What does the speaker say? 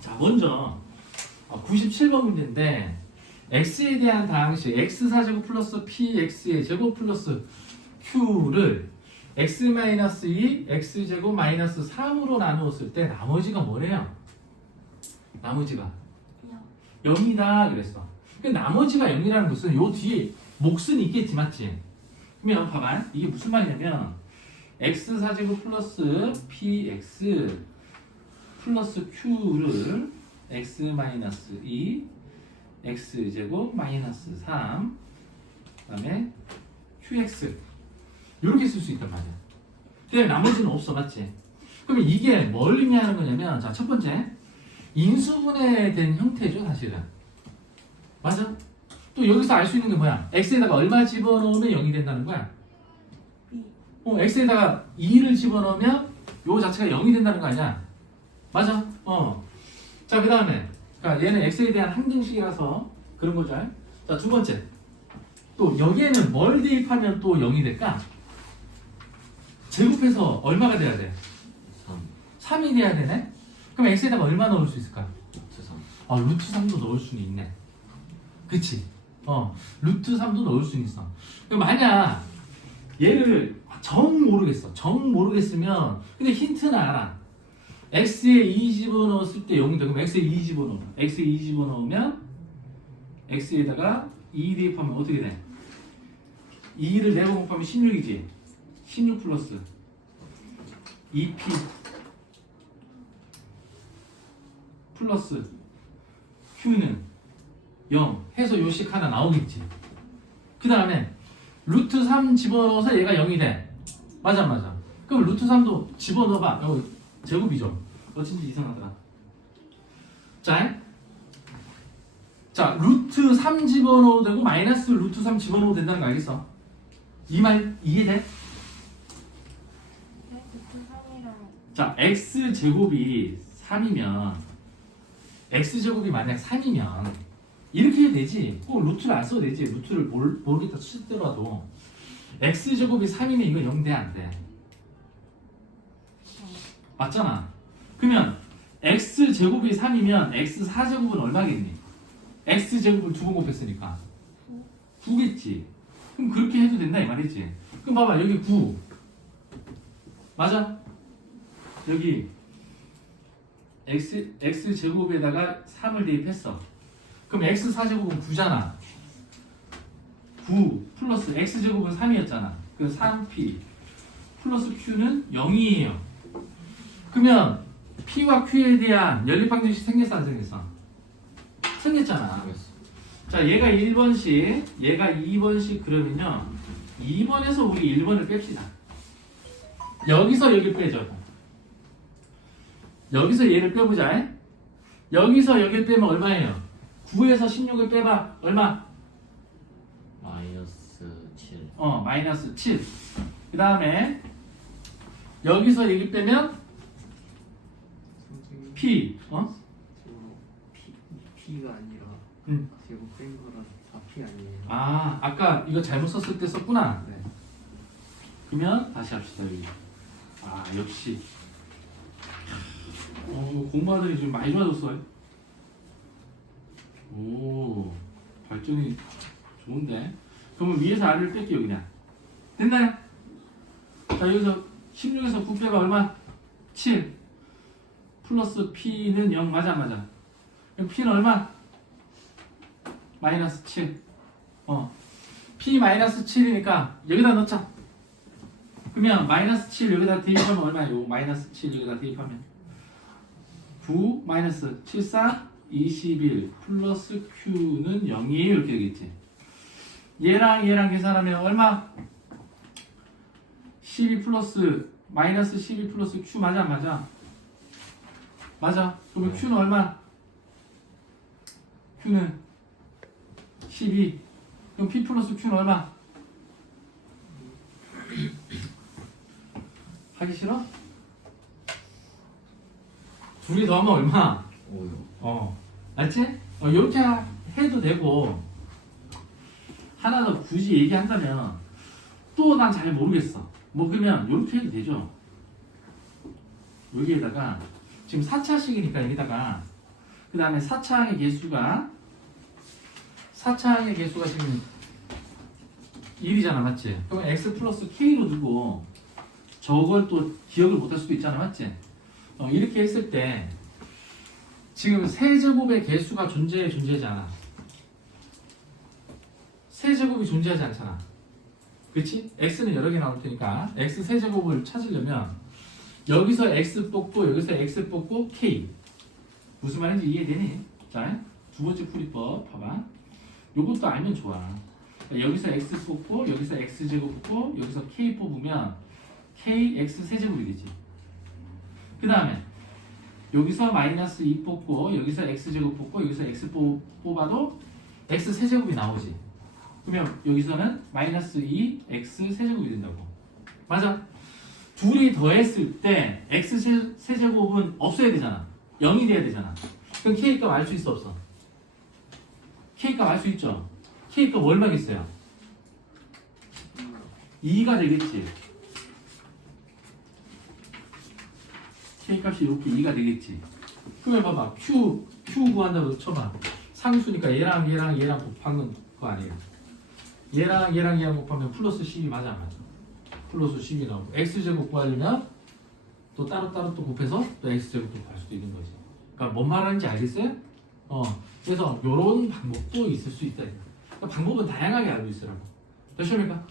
자, 먼저 97번 문제인데 x에 대한 다항식 x4제곱 플러스 px의 제곱 플러스 q를 x-2 x제곱 마이너스 3으로 나누었을 때 나머지가 뭐래요? 나머지가 0이다 그랬어. 그 나머지가 0이라는 것은 요 뒤에 몫은 있겠지 맞지? 그러면 봐봐 이게 무슨 말이냐면 x4제곱 플러스 px 플러스 q를 x-2 x제곱 마이너스 3 그다음에 qx 이렇게 쓸 수 있단 말이야. 근데 나머지는 없어 맞지? 그러면 이게 뭘 의미하는 거냐면 자 첫 번째 인수분해된 형태죠 사실은 맞아? 또 여기서 알 수 있는 게 뭐야? x에다가 얼마 집어넣으면 0이 된다는 거야? 어, x에다가 2를 집어넣으면 요 자체가 0이 된다는 거 아니야? 맞아? 어. 자, 그 다음에. 그러니까 얘는 x에 대한 항등식이라서 그런 거죠. 자, 두 번째. 또 여기에는 뭘 대입하면 또 0이 될까? 제곱해서 얼마가 돼야 돼? 3 3이 돼야 되네? 그럼 x에다가 얼마 넣을 수 있을까? 루트 3 아, 루트 3도 넣을 수는 있네. 그치? 어, 루트 3도 넣을 수는 있어. 그럼 만약 얘를 정 모르겠어. 정 모르겠으면, 근데 힌트는 알아. X에 2 집어넣었을 때 0이 돼. 그럼 x에 2 집어넣어. x에 2 집어넣으면 x에다가 2 대입하면 어떻게 돼? 2를 4번 곱하면 16이지. 16 플러스 2p 플러스 q는 0 해서 요식 하나 나오겠지. 그 다음에 루트 3 집어넣어서 얘가 0이 돼. 맞아 맞아. 그럼 루트 3도 집어넣어봐. 제곱이죠. 어쩐지 이상하더라. 자, 자 루트 3 집어넣어도 되고 마이너스 루트 3 집어넣어도 된다는 거 알겠어? 이 말 이해돼? 자 x 제곱이 3이면 x 제곱이 만약 3이면 이렇게 해도 되지. 꼭 루트를 안 써도 되지. 루트를 모르, 모르겠다 치더라도 x 제곱이 3이면 이거 0돼 안 돼? 맞잖아. 그러면 x 제곱이 3이면 x 4제곱은 얼마겠니? x 제곱을 두 번 곱했으니까 9겠지. 그럼 그렇게 해도 된다 이 말이지. 그럼 봐봐 여기 9 맞아? 여기 x x 제곱에다가 3을 대입했어. 그럼 x 4제곱은 9잖아. 9 플러스 x 제곱은 3이었잖아. 그 3p 플러스 q는 0이에요. 그러면 p와 q에 대한 연립방정식 생겼어 안 생겼어? 생겼잖아. 자 얘가 1번씩 얘가 2번씩 그러면요 2번에서 우리 1번을 뺍시다. 여기서 여기 빼죠. 여기서 얘를 빼보자. 여기서 여기를 빼면 얼마예요? 9에서 16을 빼봐. 얼마? 마이너스 7 어, 마이너스 7. 그 다음에 여기서 여기 빼면 P. 어? P, P가 아니라 응. 제곱 뺀 거라서 4P 아니에요 아, 아까 이거 잘못 썼을 때 썼구나. 네 그러면 다시 합시다 여기. 아 역시. 어 공부하더니 좀 많이 좋아졌어요. 오 발전이 좋은데. 그러면 위에서 아래를 뺄게요 그냥. 됐나요? 자 여기서 16에서 9 빼가 얼마? 7 플러스 P는 0 맞아 맞아. P는 얼마? 마이너스 7. 어. P 마이너스 7이니까 여기다 넣자. 그러면 마이너스 7 여기다 대입하면 얼마예요? 마이너스 7 여기다 대입하면 9 마이너스 7 4 21 플러스 Q는 0이에요 이렇게 되겠지 얘랑 얘랑 계산하면 얼마? 12 플러스 마이너스 12 플러스 Q 맞아 안 맞아? 맞아 그러면 네. Q는 얼마? Q는 12 그럼 P 플러스 Q는 얼마? 하기 싫어? 둘이 더하면 얼마? 5요 어, 알지? 어, 이렇게 해도 되고 하나 더 굳이 얘기한다면 또 난 잘 모르겠어. 뭐 그러면 이렇게 해도 되죠. 여기에다가 지금 4차식이니까 여기다가 그 다음에 4차항의 개수가 4차항의 개수가 지금 1이잖아 맞지? 그럼 x 플러스 k로 두고 저걸 또 기억을 못할 수도 있잖아 맞지? 어, 이렇게 했을 때 지금 세제곱의 개수가 존재해 존재하지 않아 세제곱이 존재하지 않잖아 그치? x는 여러 개 나올 테니까 x 세제곱을 찾으려면 여기서 x 뽑고 여기서 x 뽑고 k 무슨 말인지 이해되니? 자, 두 번째 풀이법 봐봐. 요것도 알면 좋아. 여기서 x 뽑고 여기서 x 제곱 뽑고 여기서 k 뽑으면 k x 세제곱이 되지. 그 다음에 여기서 마이너스 2 뽑고 여기서 x 제곱 뽑고 여기서 x 뽑, 뽑아도 x 세제곱이 나오지. 그러면 여기서는 마이너스 2 x 세제곱이 된다고. 맞아? 둘이 더했을 때 x 세- 세제곱은 없어야 되잖아. 0이 돼야 되잖아. 그럼 k 값 알 수 있어 없어? k 값 알 수 있죠. k 값 얼마 겠어요? 2가 되겠지. k 값이 이렇게 2가 되겠지. 그러면 봐봐. q q 구한다고 쳐봐. 상수니까 얘랑 얘랑 얘랑 곱하는 거 아니에요. 얘랑 얘랑 얘랑 곱하면 플러스 10이 맞아 안 맞아. 플러스 10이 나오고 x 제곱 구하려면 또 따로 따로 또 곱해서 또 x 제곱도 구할 수도 있는 거지. 그러니까 뭔 말하는지 알겠어요? 어. 그래서 이런 방법도 있을 수 있다. 그러니까 방법은 다양하게 알고 있으라고. 되십니까?